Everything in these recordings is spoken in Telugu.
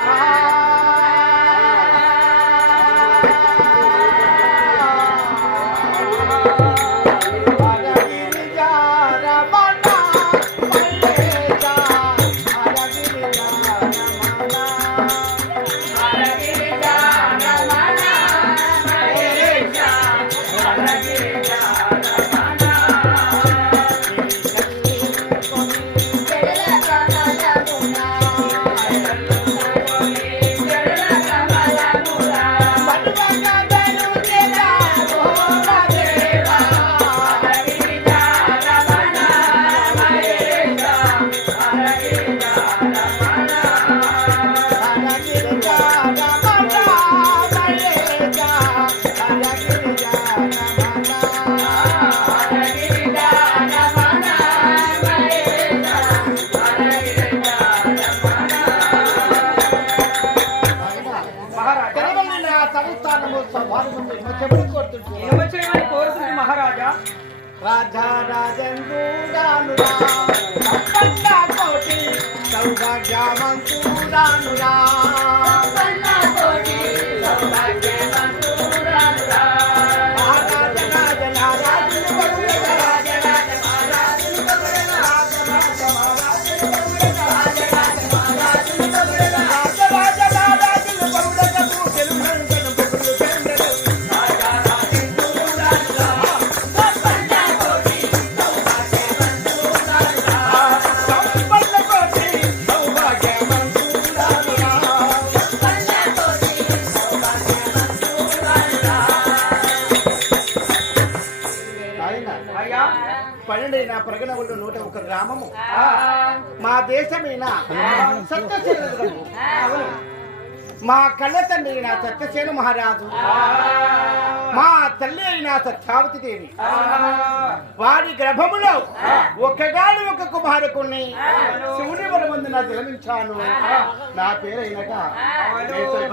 Ah! సంస్థానము సభారముందు చెబుడు కోరుతుంటున్నాను. ఏమొచ్చేయమని కోరుతుంది మహారాజా రాజా రాజేంద్రుడానురా సంపన్న కోటి సౌభాగ్యవంతుడానురా ప్రగణవులు నూట ఒక గ్రామము. మా దేశమైన మా కళ్ళ తండ్రి అయిన సత్యసేన మహారాజు. మా తల్లి అయిన సత్యావతి దేవి. వారి గర్భములో ఒక్కగాని ఒక కుమారకుణ్ణి శివుని బలమందున జన్మించాను నా పేరైనగా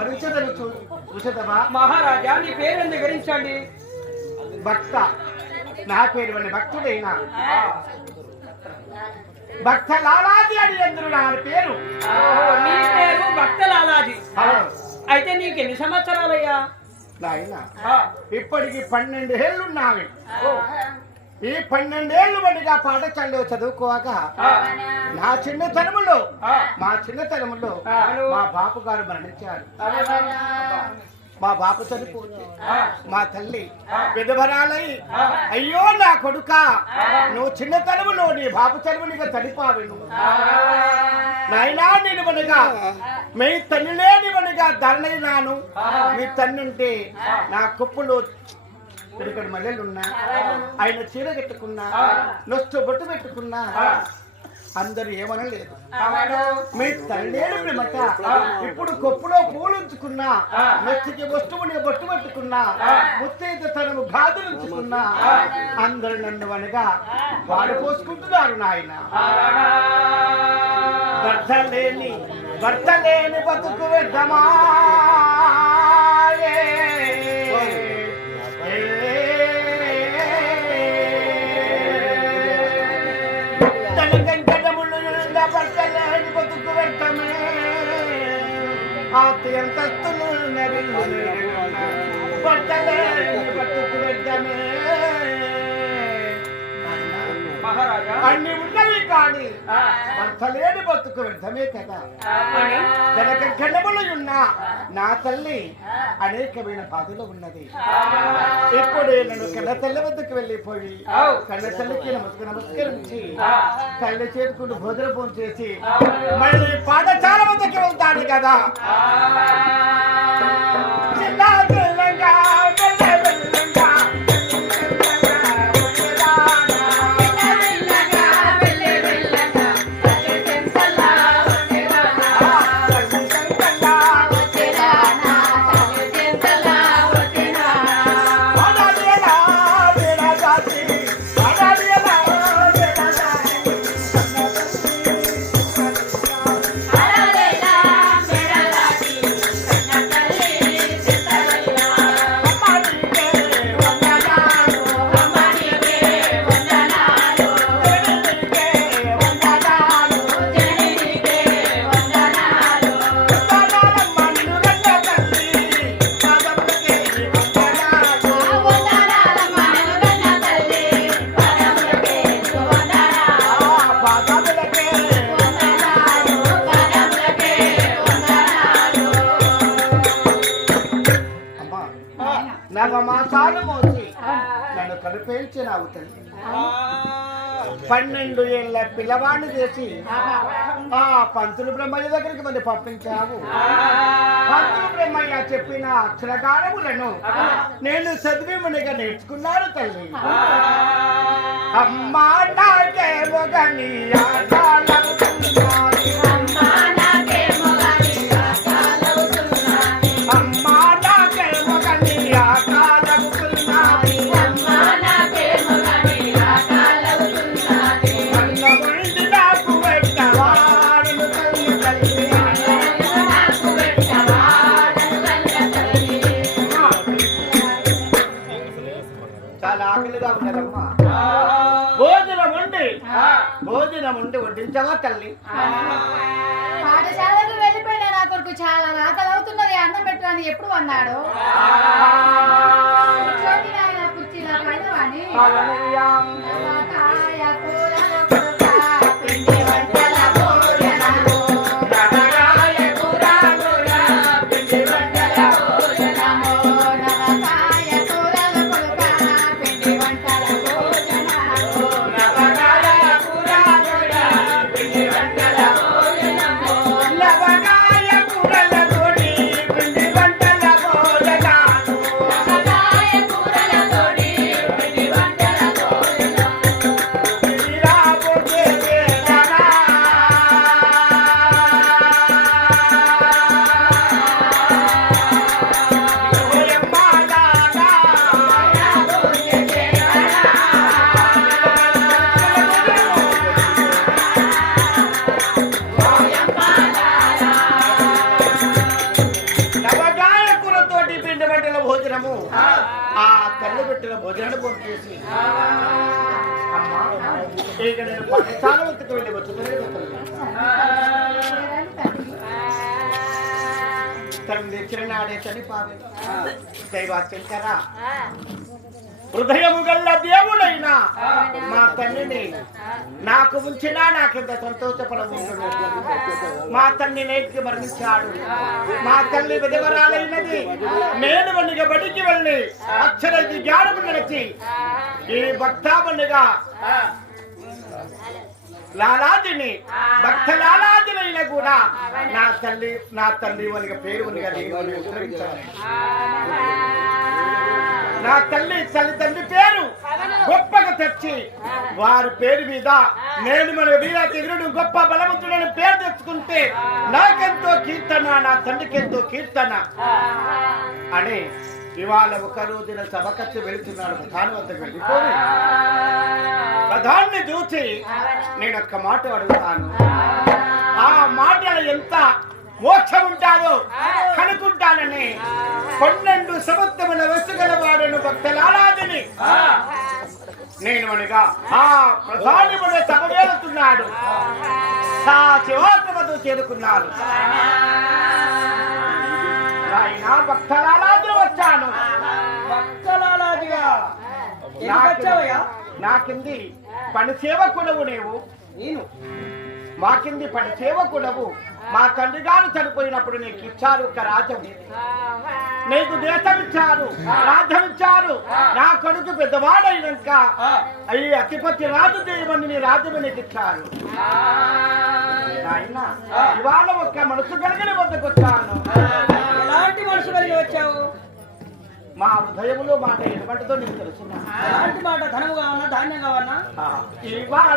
భరించదను చూసదవా మహారాజా నీ పేరు గరించండి భక్త. నా పేరు అనే భక్తుడైన భక్త లాలాజీ అని ఎందరు నా పేరు? ఓహో, నీ పేరు భక్తలాలాజీ అవును. అయితే నీకు ఎన్ని సంవత్సరాలయ్యా? నాయన ఆ, ఇప్పటికి పన్నెండు ఏళ్ళున్నావి ఈ పన్నెండేళ్ళు బడిగా పాఠశాలలో చదువుకోగా ఆ, నా చిన్నతనములో ఆ. మా చిన్నతనములో. మా బాపు గారు మరణించారు మా బాపు చనిపోతే మా తల్లి. విధవరాలై అయ్యో నా కొడుక. నువ్వు చిన్నతనములో నీ బాపు చదువునిగా చనిపావెను. నాయనా నేను మనగా మీ తల్లి లేనివనిగా ధరణైనాను. మీ తన్నుంటే నా కుప్పలో ఇక్కడ మల్లెలున్నా. ఆయన చీర కట్టుకున్నా. నొస్తు బొట్టు పెట్టుకున్నా. అందరు ఏమనలేదు. మీ తల్లేడు ప్రేమట ఇప్పుడు కొప్పులో పూలుంచుకున్నా నెత్తికి వస్తువుని బొట్టు పెట్టుకున్నా ముత్తైదు తనము గాదులుంచుకున్నా అందరు నన్ను అనగా వాడు పోసుకుంటున్నారు నాయన. భర్త లేని భర్త లేని బతుకు వ్యర్థమా? ఆతి అంతస్తులు నరిల్లు భర్త లేని బతుకు వ్యర్థమే మహారాజా అన్ని ఉన్నవి కానీ ఆ, భర్త లేని బతుకు వ్యర్థమే కదా. కన్నములు ఉన్న నా తల్లి అనేకమైన బాధలు ఉన్నది. ఇప్పుడే నన్ను కన్న తల్లి వద్దకు వెళ్ళిపోయి. కన్న తల్లికి నమస్కారం నమస్కరించి. తల్లి చేతుకుని భోజన భోజనం చేసి మళ్ళీ పాఠశాల వద్దకు వెళ్తాను కదా. కనిపించినావు తల్లి పన్నెండు ఏళ్ళ పిల్లవాడిని చేసి ఆ. పంతులు బ్రహ్మయ్య దగ్గరికి మళ్ళీ పంపించావు. పంతులు బ్రహ్మయ్య చెప్పిన అక్షరగానములను నేను చదివిమునిగా నేర్చుకున్నాను తల్లి. అమ్మా భోజనం ఉండి వడ్డించవా తల్లి పాఠశాలకు వెళ్ళిపోయిన నా కొడుకు చాలా ఆకలి అవుతున్నది అన్నం పెట్టు అని ఎప్పుడు అన్నాడు కూర్చోండి నాయన కుర్చీలో. హల్లెలూయా. ఆ తల్లి పెట్టిన భోజనాన్ని పూర్తి చేసి. అమ్మా ఇక నేను వద్దకు వెళ్ళి తను తెచ్చిన నాడే తల్లి పావే దైవాచంకరా హృదయము గల్ల దేవుడైనా మా తల్లిని నాకు ఉంచినా నాకింత సంతోషపడము మా తల్లి నేటికి మరణించాడు. మా తల్లి విధవరాలైనది. నేను వన్నిగ బడికి వెళ్ళి అక్షర జ్ఞానము నడిచి ఈ భక్తామణిగా లాలాజిని భక్త లాలాజినైనా కూడా నా తల్లి నా తల్లి వనిగ పేరు వనిగా నేను నా తల్లి తల్లి తండ్రి పేరు గొప్పగా తెచ్చి వారి పేరు మీద నేను మన వీర తిరుగుడు గొప్ప బలవంతుడని పేరు తెచ్చుకుంటే నాకెంతో కీర్తన నా తండ్రికి ఎంతో కీర్తన అని ఇవాళ ఒక రోజున సభకచ్చి వెళుతున్నాడు ప్రధాని వద్దకు వెళ్ళిపోయి ప్రధాన్ని చూసి నేను ఒక్క మాట అడుగుతాను. ఆ. మాటలు ఎంత మోక్షం ఉంటాదో కనుకుంటానని పన్నెండు సంవత్సరముల వెసుగల వాడను భక్తలాలాదిని. నేను అనగా ఆ ప్రధాని మన సభ వెళుతున్నాడు ఆ శివాత్మతో చేరుకున్నాను ఆయన భక్తలాలాదిని వచ్చాను. భక్తలాలాదిగా. వచ్చావయ్యా? నాకింది పని సేవకుడవు నీవు. నేను? మాకింది పని సేవకుడవు మా తండ్రి గారు చనిపోయినప్పుడు నీకు ఇచ్చారు ఒక రాజ్యం. నీకు దేశం ఇచ్చారు రాజ్యం ఇచ్చారు. నా కొడుకు పెద్దవాడైనాక అయ్యి అతిపతి రాజు దేవుని నీ రాజ్యం నీకు ఇచ్చారు. ఇవాళ ఒక్క మనసు కలిగిన వద్దకు వచ్చాను. ఎలాంటి మనుషు కలిగి వచ్చావు? మా హృదయములో మాట ఎటువంటిదో నీకు ఎలాంటి మాట ధనము కావాలన్నా ధాన్యం కావాలన్నా? ఇవాళ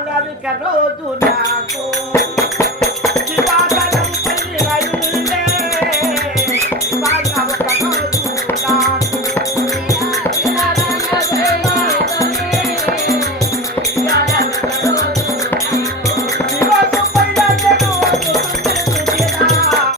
రోజు నాకు